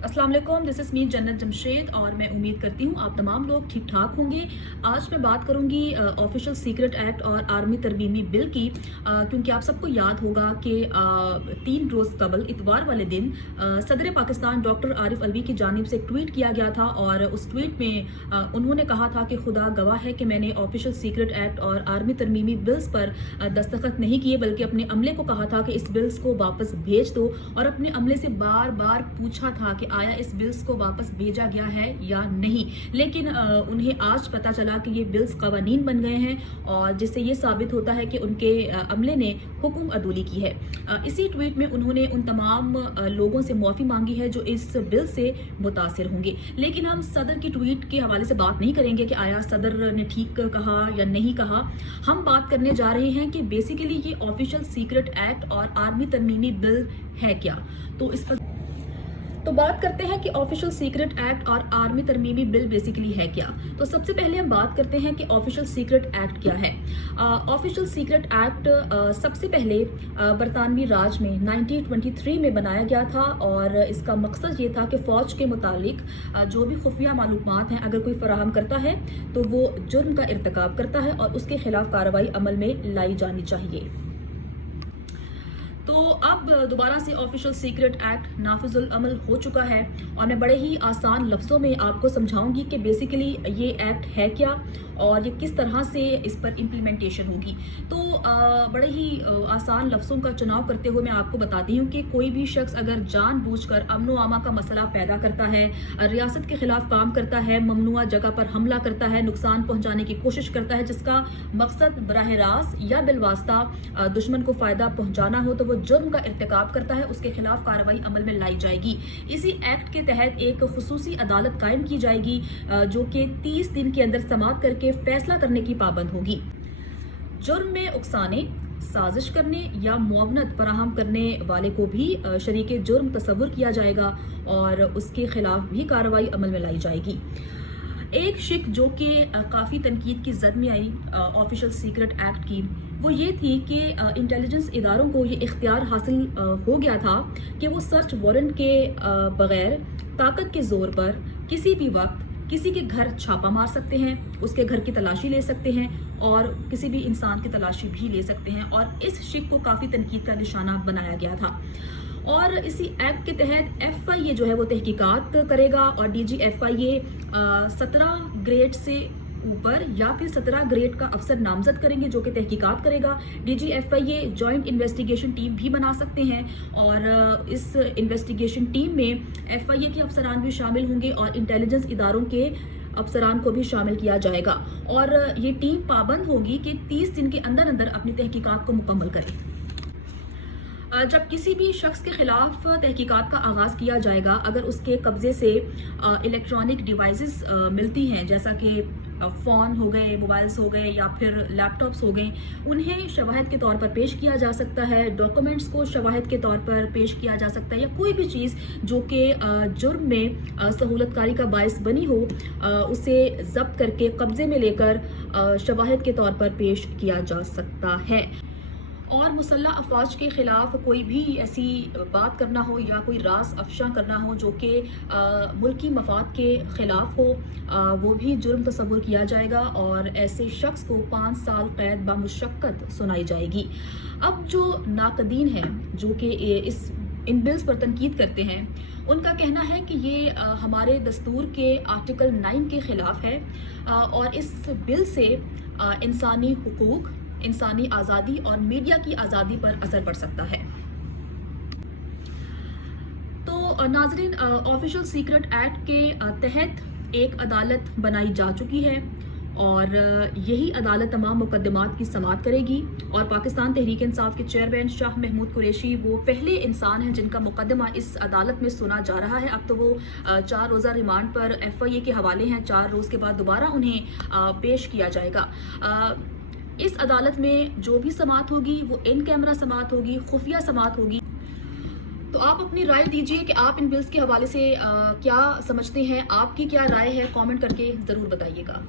अस्सलाम वालेकुम, this is me जन्नत जमशेद और मैं उम्मीद करती हूँ आप तमाम लोग ठीक ठाक होंगे। आज मैं बात करूँगी ऑफिशियल सीक्रेट एक्ट और आर्मी तरमीमी बिल की, क्योंकि आप सबको याद होगा कि 3 रोज़ कबल इतवार वाले दिन सदर पाकिस्तान डॉक्टर आरिफ अलवी की जानिब से ट्वीट किया गया था और उस ट्वीट में उन्होंने कहा था कि खुदा गवाह है कि मैंने ऑफिशियल सीक्रेट एक्ट और आर्मी तरमीमी बिल्स पर दस्तखत नहीं किए, बल्कि अपने अमले को कहा था कि इस बिल्स को वापस भेज दो और अपने अमले से बार बार पूछा था कि आया इस बिल्स को वापस भेजा गया है या नहीं। लेकिन उन्हें आज पता चला कि ये बिल्स कवानीन बन गए हैं और जिससे ये साबित होता है कि उनके अमले ने हुक्म अदूली की है। इसी ट्वीट में उन्होंने उन तमाम लोगों से माफ़ी मांगी है जो इस बिल से मुतासिर होंगे। लेकिन हम सदर की ट्वीट के हवाले से बात नहीं करेंगे कि आया सदर ने ठीक कहा या नहीं कहा। हम बात करने जा रहे हैं कि बेसिकली ये ऑफिशियल सीक्रेट एक्ट और आर्मी तरमीमी बिल है क्या। तो बात करते हैं कि ऑफिशियल सीक्रेट एक्ट और आर्मी तरमीमी बिल बेसिकली है क्या। तो सबसे पहले हम बात करते हैं कि ऑफिशियल सीक्रेट एक्ट क्या है। ऑफिशियल सीक्रेट एक्ट सबसे पहले बरतानवी राज में 1923 में बनाया गया था और इसका मकसद ये था कि फ़ौज के मुतालिक जो भी खुफिया मालूमात हैं अगर कोई फराहम करता है तो वो जुर्म का इर्तिकाब करता है और उसके खिलाफ कार्रवाई अमल में लाई जानी चाहिए। तो अब दोबारा से ऑफिशियल सीक्रेट एक्ट नाफिजुल अमल हो चुका है और मैं बड़े ही आसान लफ्ज़ों में आपको समझाऊंगी कि बेसिकली ये एक्ट है क्या और ये किस तरह से इस पर इम्प्लीमेंटेशन होगी। तो बड़े ही आसान लफ्ज़ों का चुनाव करते हुए मैं आपको बताती हूँ कि कोई भी शख्स अगर जानबूझकर अमन व आमा का मसला पैदा करता है, रियासत के खिलाफ काम करता है, ममनुआ जगह पर हमला करता है, नुकसान पहुँचाने की कोशिश करता है जिसका मकसद बराह रास्त या बिलवास्ता दुश्मन को फ़ायदा पहुँचाना हो, तो वो जुर्म का इर्तिकाब करता है, उसके खिलाफ कार्रवाई अमल में लाई जाएगी। इसी एक्ट के तहत एक खुसूसी अदालत कायम की जाएगी जो कि 30 दिन के अंदर समाअत करके फैसला करने की पाबंद होगी। जुर्म में उकसाने, साजिश करने या मुआवनत फराहम करने वाले को भी शरीके जुर्म तस्वुर किया जाएगा और उसके खिलाफ भी कार्रवाई अमल में लाई जाएगी। एक शिक जो कि काफ़ी तनकीद की जद में आई ऑफिशियल सीक्रेट एक्ट की, वो ये थी कि इंटेलिजेंस इदारों को ये इख्तियार हासिल हो गया था कि वो सर्च वारंट के बगैर ताकत के ज़ोर पर किसी भी वक्त किसी के घर छापा मार सकते हैं, उसके घर की तलाशी ले सकते हैं और किसी भी इंसान की तलाशी भी ले सकते हैं। और इस शिक को काफ़ी तनकीद का निशाना बनाया गया था और इसी एक्ट के तहत FIA जो है वो तहकीकात करेगा और DGFIA 17 ग्रेड से ऊपर या फिर 17 ग्रेड का अफसर नामजद करेंगे जो कि तहकीकात करेगा। DGFIA जॉइंट इन्वेस्टिगेशन टीम भी बना सकते हैं और इस इन्वेस्टिगेशन टीम में FIA के अफसरान भी शामिल होंगे और इंटेलिजेंस इदारों के अफसरान को भी शामिल किया जाएगा और ये टीम पाबंद होगी कि 30 दिन के अंदर अंदर अपनी तहकीकात को मुकम्मल करे। जब किसी भी शख्स के खिलाफ तहकीकात का आगाज़ किया जाएगा, अगर उसके कब्ज़े से इलेक्ट्रॉनिक डिवाइसेस मिलती हैं जैसा कि फ़ोन हो गए, मोबाइल्स हो गए या फिर लैपटॉप्स हो गए, उन्हें शवाहिद के तौर पर पेश किया जा सकता है। डॉक्यूमेंट्स को शवाहिद के तौर पर पेश किया जा सकता है या कोई भी चीज़ जो कि जुर्म में सहूलतकारी का बायस बनी हो उसे ज़ब्त करके कब्ज़े में लेकर शवाहिद के तौर पर पेश किया जा सकता है। और मुसल्लह अफवाज के ख़िलाफ़ कोई भी ऐसी बात करना हो या कोई राज अफशा करना हो जो कि मुल्की मफाद के ख़िलाफ़ हो, वो भी जुर्म तस्वुर किया जाएगा और ऐसे शख्स को 5 साल कैद बामुशक्कत सुनाई जाएगी। अब जो नाकदीन हैं जो कि इन बिल्स पर तनकीद करते हैं, उनका कहना है कि ये हमारे दस्तूर के आर्टिकल 9 के ख़िलाफ़ है और इस बिल से इंसानी हुकूक, इंसानी आज़ादी और मीडिया की आज़ादी पर असर पड़ सकता है। तो नाज़रीन, ऑफिशियल सीक्रेट एक्ट के तहत एक अदालत बनाई जा चुकी है और यही अदालत तमाम मुकदमात की समाअत करेगी और पाकिस्तान तहरीक इंसाफ के चेयरमैन शाह महमूद कुरैशी वो पहले इंसान हैं जिनका मुकदमा इस अदालत में सुना जा रहा है। अब तो वो 4 रोज़ा रिमांड पर FIA के हवाले हैं। 4 रोज़ के बाद दोबारा उन्हें पेश किया जाएगा। इस अदालत में जो भी समाअत होगी वो इन कैमरा समाअत होगी, खुफिया समाअत होगी। तो आप अपनी राय दीजिए कि आप इन बिल्स के हवाले से क्या समझते हैं, आपकी क्या राय है, कमेंट करके ज़रूर बताइएगा।